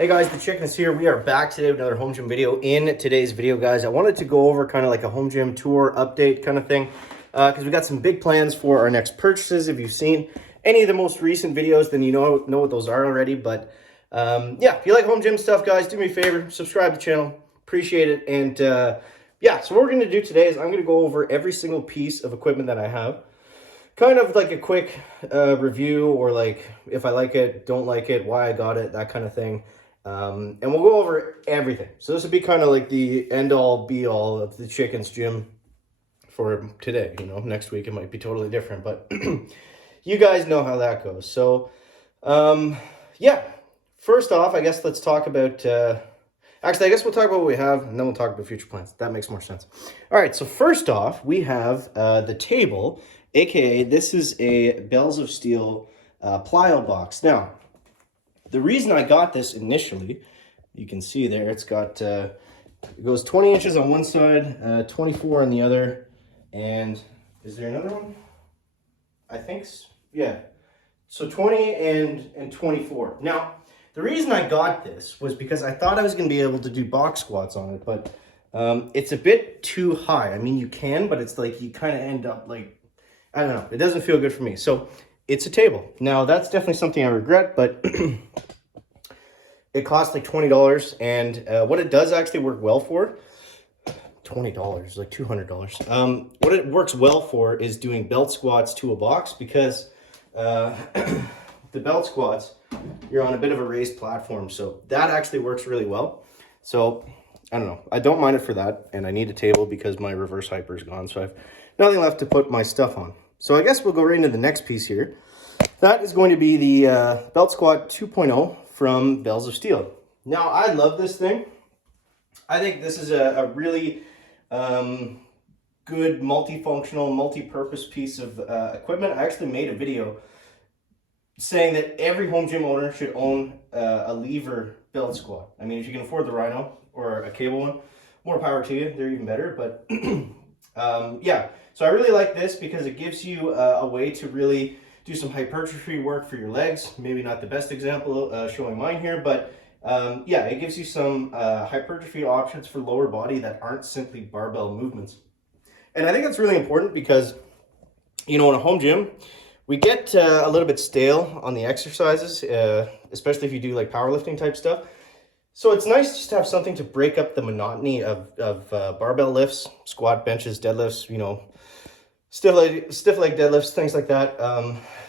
Hey guys, the Chicken is here. We are back today with another home gym video. In today's video, guys, I wanted to go over kind of like a home gym tour update kind of thing because we got some big plans for our next purchases. If you've seen any of the most recent videos, then you know what those are already. But yeah, if you like home gym stuff, guys, do me a favor, subscribe to the channel. Appreciate it. And yeah, so what we're going to do today is I'm going to go over every single piece of equipment that I have. Kind of like a quick review, or like if I like it, don't like it, why I got it, that kind of thing. And we'll go over everything. So this would be kind of like the end all be all of the Chicken's gym for today. You know, next week it might be totally different, but you guys know how that goes. So yeah, first off, I guess let's talk about actually, I guess we'll talk about what we have, and then we'll talk about future plans. That makes more sense. All right, so first off, we have the table, aka this is a Bells of Steel Plyo box. Now, the reason I got this initially, you can see there, it's got, it goes 20 inches on one side, 24 on the other, and is there another one? I think, yeah. So 20 and 24. Now, the reason I got this was because I thought I was going to be able to do box squats on it, but it's a bit too high. I mean, you can, but it's like you kind of end up like, I don't know, it doesn't feel good for me. So it's a table. Now, that's definitely something I regret, but it costs like $20, and what it does actually work well for, $20, like $200. What it works well for is doing belt squats to a box, because the belt squats, you're on a bit of a raised platform, so that actually works really well. So I don't know, I don't mind it for that, and I need a table because my reverse hyper is gone, so I have nothing left to put my stuff on. So I guess we'll go right into the next piece here. That is going to be the belt squat 2.0 from Bells of Steel. Now, I love this thing. I think this is a really good multifunctional, multi-purpose piece of equipment. I actually made a video saying that every home gym owner should own a lever belt squat. I mean, if you can afford the Rhino or a cable one, more power to you, they're even better. But yeah, so I really like this because it gives you a way to really do some hypertrophy work for your legs. Maybe not the best example showing mine here, but yeah, it gives you some hypertrophy options for lower body that aren't simply barbell movements. And I think that's really important because, you know, in a home gym, we get a little bit stale on the exercises, especially if you do like powerlifting type stuff. So it's nice just to have something to break up the monotony of barbell lifts, squat, benches, deadlifts, you know, stiff leg deadlifts, things like that.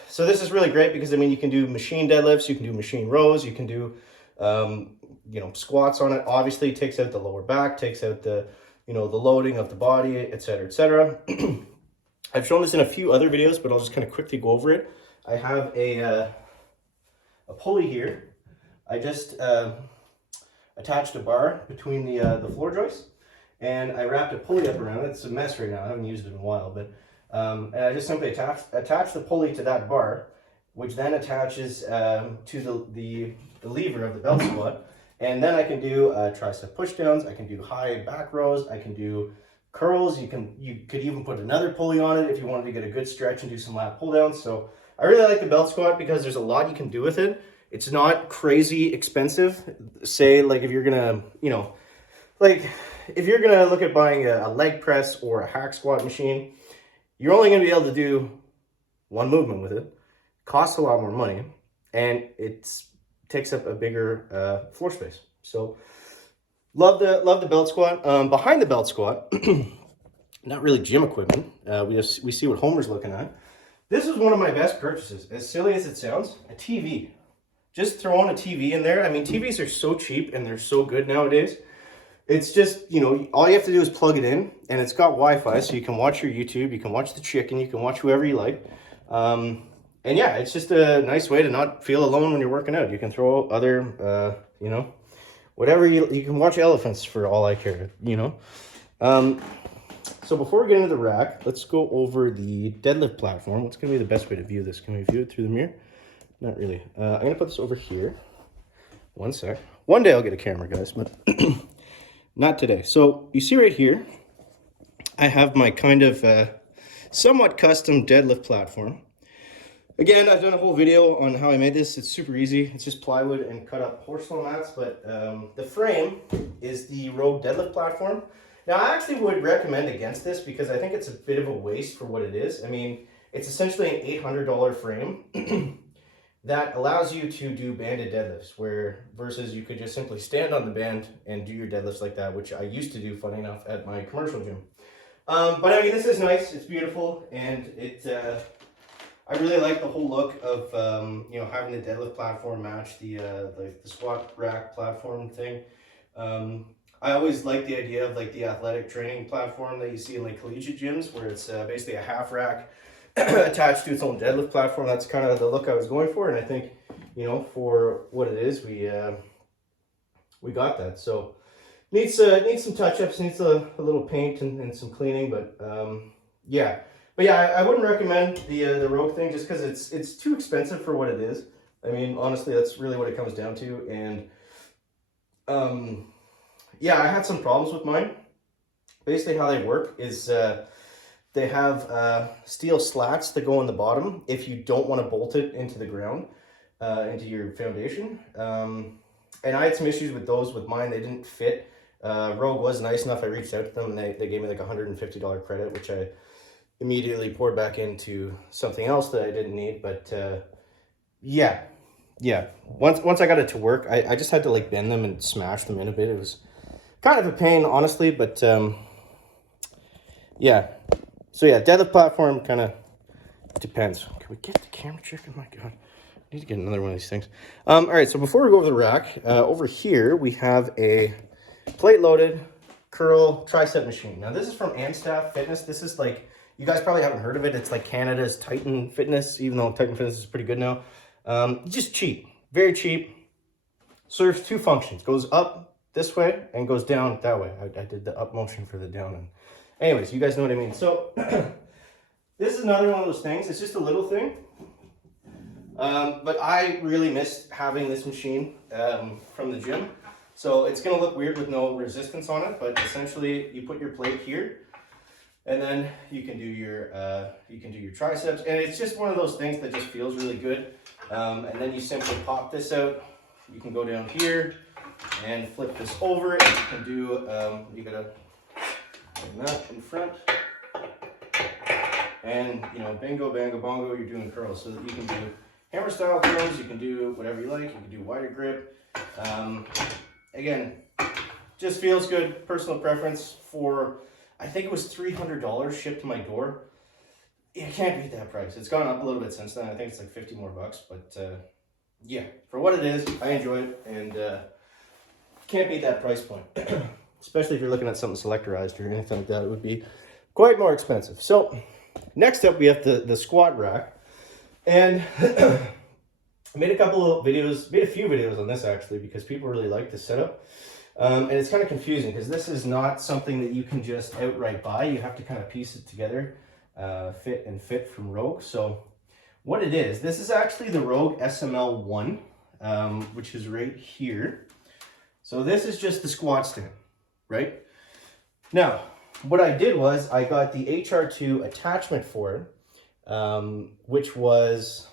So this is really great because, I mean, you can do machine deadlifts, you can do machine rows, you can do, you know, squats on it. Obviously, it takes out the lower back, takes out the, you know, the loading of the body, etc., etc. I've shown this in a few other videos, but I'll just kind of quickly go over it. I have a pulley here. I just attached a bar between the floor joists, and I wrapped a pulley up around it. It's a mess right now. I haven't used it in a while, but and I just simply attach the pulley to that bar, which then attaches to the lever of the belt squat, and then I can do tricep pushdowns. I can do high back rows. I can do curls. You could even put another pulley on it if you wanted to get a good stretch and do some lat pull downs. So I really like the belt squat because there's a lot you can do with it. It's not crazy expensive. Say like if you're gonna, you know, like if you're gonna look at buying a leg press or a hack squat machine, you're only gonna be able to do one movement with it. Costs a lot more money, and it takes up a bigger floor space. So love the belt squat. Behind the belt squat, not really gym equipment. We see what Homer's looking at. This is one of my best purchases. As silly as it sounds, a TV. Just throw on a TV in there. I mean, TVs are so cheap and they're so good nowadays. It's just, you know, all you have to do is plug it in, and it's got Wi-Fi, so you can watch your YouTube, you can watch the Chicken, you can watch whoever you like. And yeah, it's just a nice way to not feel alone when you're working out. You can throw other, you know, whatever you can watch elephants for all I care, you know. So before we get into the rack, let's go over the deadlift platform. What's going to be the best way to view this? Can we view it through the mirror? Not really. I'm going to put this over here. One sec. One day I'll get a camera, guys, but not today. So you see right here, I have my kind of somewhat custom deadlift platform. Again, I've done a whole video on how I made this. It's super easy. It's just plywood and cut up porcelain mats, but the frame is the Rogue Deadlift platform. Now, I actually would recommend against this because I think it's a bit of a waste for what it is. I mean, it's essentially an $800 frame that allows you to do banded deadlifts, where versus you could just simply stand on the band and do your deadlifts like that, which I used to do, funny enough, at my commercial gym. But I mean, this is nice. It's beautiful, and I really like the whole look of you know, having the deadlift platform match the squat rack platform thing. I always like the idea of like the athletic training platform that you see in like collegiate gyms, where it's basically a half rack attached to its own deadlift platform. That's kind of the look I was going for, and I think, you know, for what it is, we got that. So needs some touch-ups, needs a little paint and some cleaning, but yeah. But yeah, I wouldn't recommend the Rogue thing just because it's too expensive for what it is. I mean, honestly, that's really what it comes down to. And yeah, I had some problems with mine. Basically, how they work is they have steel slats that go on the bottom if you don't want to bolt it into the ground, into your foundation. And I had some issues with those with mine. They didn't fit. Rogue was nice enough. I reached out to them and they gave me like $150 credit, which I immediately poured back into something else that I didn't need. But yeah. Once I got it to work, I just had to like bend them and smash them in a bit. It was kind of a pain, honestly, but yeah. So yeah, deadlift platform kind of depends. Can we get the camera trick? Oh my god, I need to get another one of these things. All right, so before we go over the rack, over here we have a plate-loaded curl tricep machine. Now this is from Anstaff Fitness. This is like, you guys probably haven't heard of it. It's like Canada's Titan Fitness, even though Titan Fitness is pretty good now. Just cheap, very cheap. Serves two functions. Goes up this way and goes down that way. I did the up motion for the down. And anyways, you guys know what I mean. So this is another one of those things. It's just a little thing. But I really missed having this machine from the gym. So it's going to look weird with no resistance on it, but essentially you put your plate here, and then you can do your triceps, and it's just one of those things that just feels really good. And then you simply pop this out. You can go down here and flip this over, and you can do you gotta bring that in front, and you know, bingo bango bongo, you're doing curls. So that you can do hammer style curls, you can do whatever you like, you can do wider grip. Again, just feels good, personal preference. For, I think it was $300 shipped to my door. You can't beat that price. It's gone up a little bit since then. I think it's like 50 more bucks, but yeah, for what it is, I enjoy it, and can't beat that price point. Especially if you're looking at something selectorized or anything like that, it would be quite more expensive. So next up, we have the squat rack, and I made a few videos on this actually, because people really like this setup. And it's kind of confusing because this is not something that you can just outright buy. You have to kind of piece it together, fit from Rogue. So what it is, this is actually the Rogue SML1, which is right here. So this is just the squat stand, right? Now, what I did was I got the HR2 attachment for it, which was,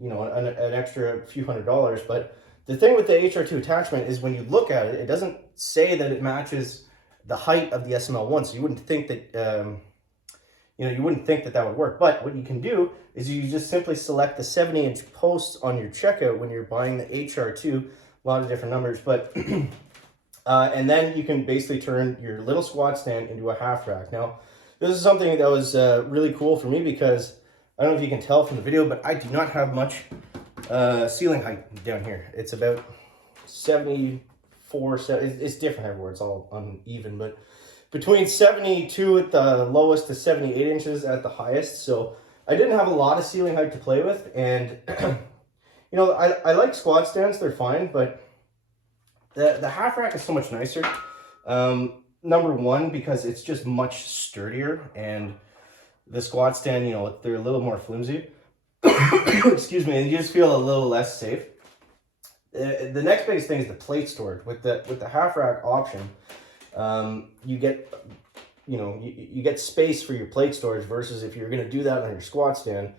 you know, an extra few $100s. But the thing with the HR2 attachment is when you look at it, it doesn't say that it matches the height of the SML1. So you wouldn't think that, you wouldn't think that would work. But what you can do is you just simply select the 70-inch posts on your checkout when you're buying the HR2, a lot of different numbers, but, and then you can basically turn your little squat stand into a half rack. Now, this is something that was really cool for me because I don't know if you can tell from the video, but I do not have much ceiling height down here. It's about 74, it's different everywhere, it's all uneven, but between 72 at the lowest to 78 inches at the highest. So I didn't have a lot of ceiling height to play with, and you know, I like squat stands, they're fine, but the half rack is so much nicer. Number one, because it's just much sturdier, and the squat stand, you know, they're a little more flimsy. Excuse me, and you just feel a little less safe. The next biggest thing is the plate storage. With the half rack option, you get, you know, you get space for your plate storage versus if you're going to do that on your squat stand,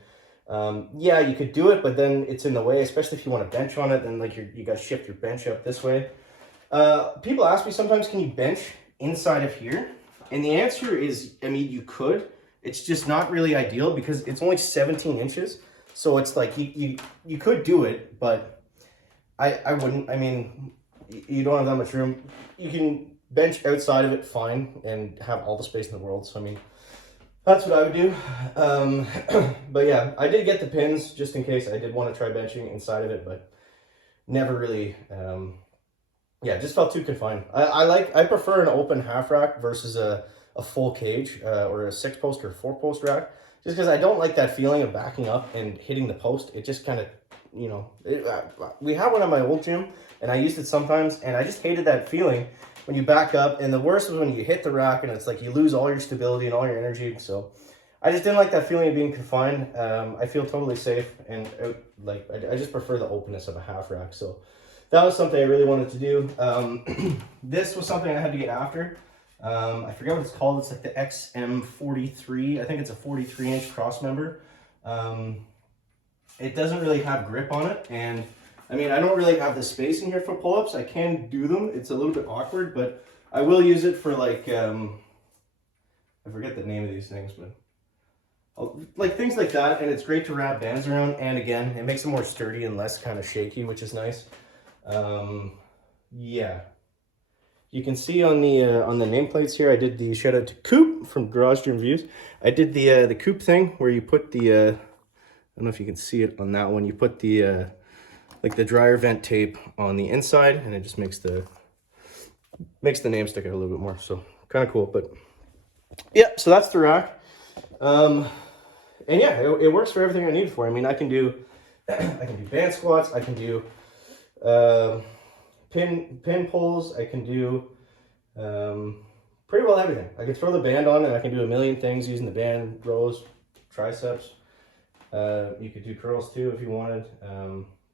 Yeah, you could do it, but then it's in the way, especially if you want to bench on it, then like you got to shift your bench up this way. People ask me sometimes, can you bench inside of here? And the answer is, I mean, you could. It's just not really ideal because it's only 17 inches. So it's like you could do it, but I wouldn't. I mean, you don't have that much room. You can bench outside of it fine and have all the space in the world. So I mean, that's what I would do. But yeah, I did get the pins just in case I did want to try benching inside of it, but never really. Yeah, it just felt too confined. I prefer an open half rack versus a full cage or a 6-post or 4-post rack, just because I don't like that feeling of backing up and hitting the post. It just kind of, you know, we had one at my old gym and I used it sometimes and I just hated that feeling when you back up. And the worst was when you hit the rack and it's like you lose all your stability and all your energy. So I just didn't like that feeling of being confined. I feel totally safe and I just prefer the openness of a half rack. So that was something I really wanted to do. This was something I had to get after. I forget what it's called. It's like the XM43. I think it's a 43-inch cross member. It doesn't really have grip on it. And I mean, I don't really have the space in here for pull-ups. I can do them. It's a little bit awkward, but I will use it for like, I forget the name of these things, but like things like that. And it's great to wrap bands around. And again, it makes it more sturdy and less kind of shaky, which is nice. Yeah, you can see on the nameplates here, I did the shout out to Coop from Garage Gym Views. I did the Coop thing where you put the I don't know if you can see it on that one. You put the like the dryer vent tape on the inside, and it just makes the name stick out a little bit more. So kind of cool. But yeah, so that's the rack. And yeah, it works for everything I need it for. I mean, I can do band squats. I can do pin pulls. I can do pretty well everything. I can throw the band on and I can do a million things using the band, rows, triceps. You could do curls too if you wanted.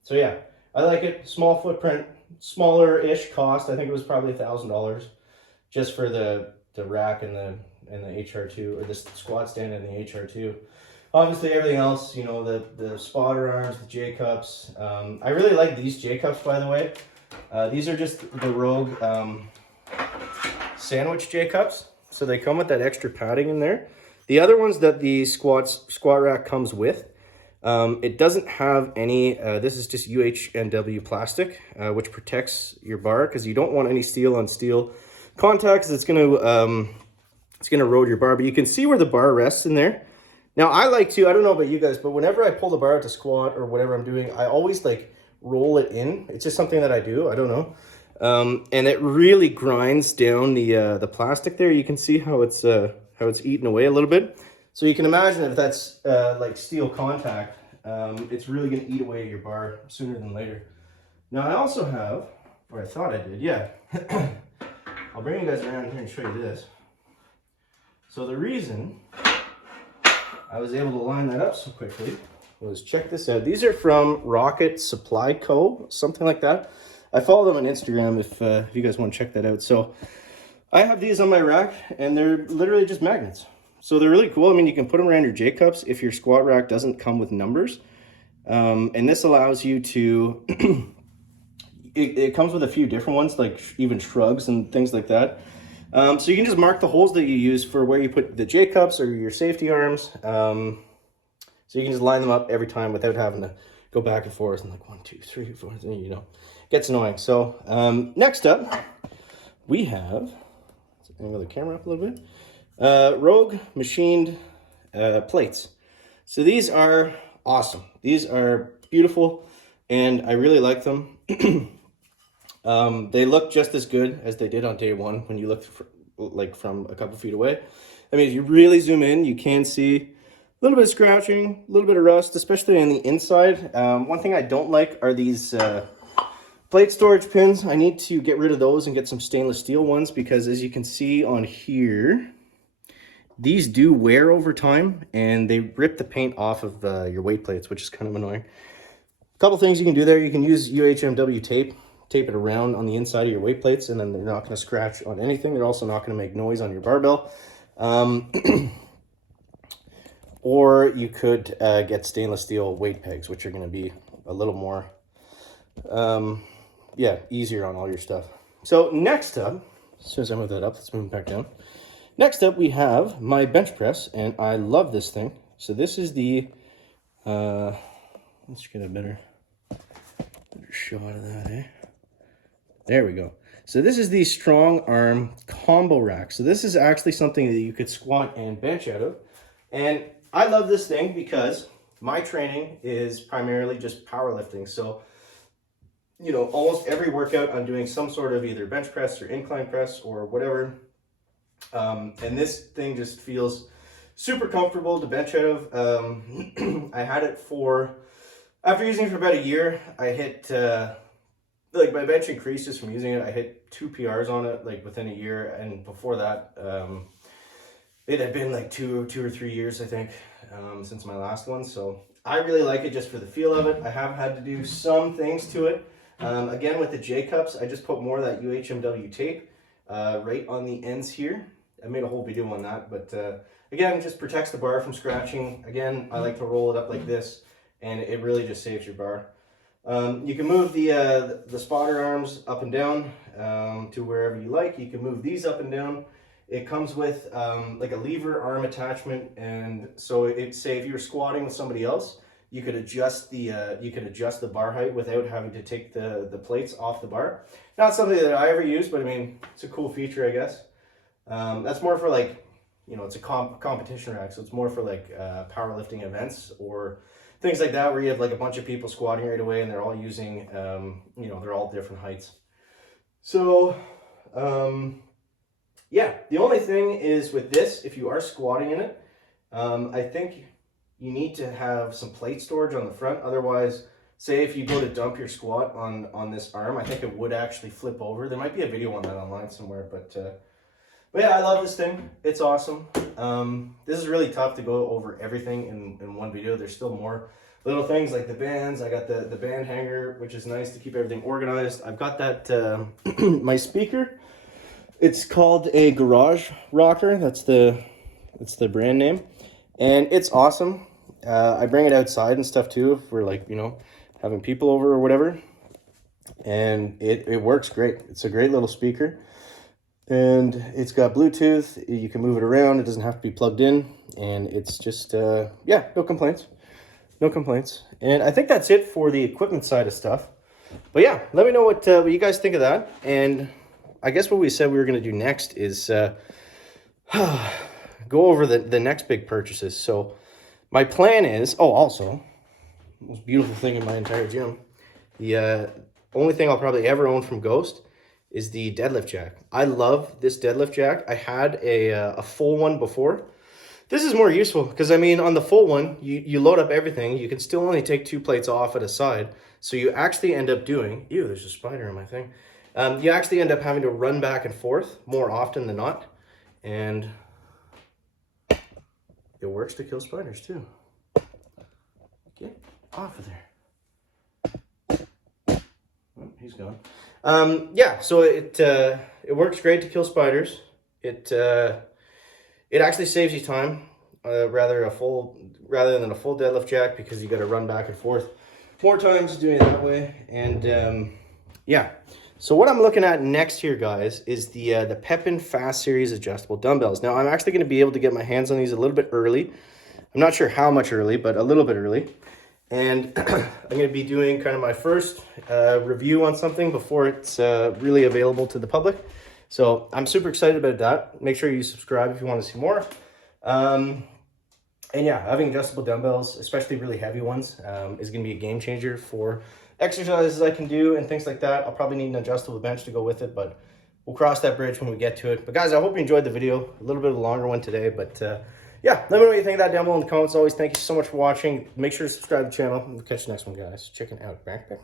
So yeah, I like it. Small footprint, smaller-ish cost. I think it was probably $1,000 just for the rack and the HR2, or the squat stand and the HR2. Obviously, everything else, you know, the spotter arms, the J cups. I really like these J cups, by the way. These are just the Rogue sandwich J cups, so they come with that extra padding in there. The other ones that the squat rack comes with, it doesn't have any. This is just UHNW plastic, which protects your bar because you don't want any steel on steel contact, because it's gonna erode your bar. But you can see where the bar rests in there. Now, I like to, I don't know about you guys, but whenever I pull the bar out to squat or whatever I'm doing, I always like roll it in. It's just something that I do. I don't know. And it really grinds down the plastic there. You can see how it's eaten away a little bit. So you can imagine if that's like steel contact, it's really going to eat away at your bar sooner than later. Now, I also have, or I thought I did, yeah. I'll bring you guys around here and show you this. So the reason I was able to line that up so quickly was, check this out. These are from Rocket Supply Co., something like that. I follow them on Instagram if you guys want to check that out. So I have these on my rack, and they're literally just magnets. So they're really cool. I mean, you can put them around your J cups if your squat rack doesn't come with numbers. And this allows you to, it comes with a few different ones, like even shrugs and things like that. So you can just mark the holes that you use for where you put the J cups or your safety arms. So you can just line them up every time without having to go back and forth and like 1, 2, 3, 4, you know, gets annoying. So next up, we have, let's angle the camera up a little bit, Rogue machined plates. So these are awesome. These are beautiful, and I really like them. They look just as good as they did on day one when you looked like from a couple feet away. I mean, if you really zoom in, you can see a little bit of scratching, a little bit of rust, especially on the inside. One thing I don't like are these plate storage pins. I need to get rid of those and get some stainless steel ones, because as you can see on here, these do wear over time and they rip the paint off of your weight plates, which is kind of annoying. A couple things you can do there. You can use UHMW tape it around on the inside of your weight plates, and then they're not going to scratch on anything. They're also not going to make noise on your barbell. or you could get stainless steel weight pegs, which are going to be a little more, yeah, easier on all your stuff. So next up, as soon as I move that up, let's move it back down. Next up, we have my bench press, and I love this thing. So this is the, let's get a better shot of that, eh? There we go. So this is the strong arm combo rack. So this is actually something that you could squat and bench out of. And I love this thing because my training is primarily just powerlifting. So, you know, almost every workout I'm doing some sort of either bench press or incline press or whatever. And this thing just feels super comfortable to bench out of. I had it after using it for about a year, I hit, like my bench increases from using it. I hit 2 PRs on it like within a year, and before that it had been like two or 3 years, I think, since my last one. So I really like it just for the feel of it. I have had to do some things to it. Again, with the J cups, I just put more of that UHMW tape right on the ends here. I made a whole video on that, but again, it just protects the bar from scratching. Again, I like to roll it up like this, and it really just saves your bar. You can move the spotter arms up and down to wherever you like. You can move these up and down. It comes with like a lever arm attachment, and so it say if you were squatting with somebody else, you could adjust the bar height without having to take the plates off the bar. Not something that I ever use, but I mean, it's a cool feature, I guess. That's more for like, you know, it's a competition rack, so it's more for like powerlifting events or things like that, where you have like a bunch of people squatting right away and they're all using, you know, they're all different heights. So, yeah, the only thing is with this, if you are squatting in it, I think you need to have some plate storage on the front. Otherwise, say if you go to dump your squat on this arm, I think it would actually flip over. There might be a video on that online somewhere, but yeah, I love this thing. It's awesome. This is really tough to go over everything in one video. There's still more little things like the bands. I got the band hanger, which is nice to keep everything organized. I've got that, my speaker. It's called a Garage Rocker. That's the brand name. And it's awesome. I bring it outside and stuff too, if we're like, you know, having people over or whatever. And it works great. It's a great little speaker. And it's got Bluetooth. You can move it around. It doesn't have to be plugged in. And it's just, yeah, no complaints. No complaints. And I think that's it for the equipment side of stuff. But yeah, let me know what you guys think of that. And I guess what we said we were going to do next is go over the next big purchases. So my plan is, oh, also, most beautiful thing in my entire gym, the only thing I'll probably ever own from Ghost is the deadlift jack. I love this deadlift jack. I had a full one before. This is more useful because, I mean, on the full one, you load up everything. You can still only take 2 plates off at a side. So you actually end up doing, ew, there's a spider in my thing. You actually end up having to run back and forth more often than not. And it works to kill spiders too. Get off of there. Oh, he's gone. Yeah, so it works great to kill spiders. It actually saves you time, rather than a full deadlift jack, because you got to run back and forth more times doing it that way. And yeah, so what I'm looking at next here, guys, is the Pepin Fast Series adjustable dumbbells. Now I'm actually going to be able to get my hands on these a little bit early. I'm not sure how much early, but a little bit early. And I'm going to be doing kind of my first review on something before it's really available to the public. So I'm super excited about that. Make sure you subscribe if you want to see more. And yeah, having adjustable dumbbells, especially really heavy ones, is going to be a game changer for exercises I can do and things like that. I'll probably need an adjustable bench to go with it, but we'll cross that bridge when we get to it. But guys, I hope you enjoyed the video. A little bit of a longer one today, but yeah, let me know what you think of that down below in the comments. Always, thank you so much for watching. Make sure to subscribe to the channel. We'll catch you next one, guys. Checking out backpack.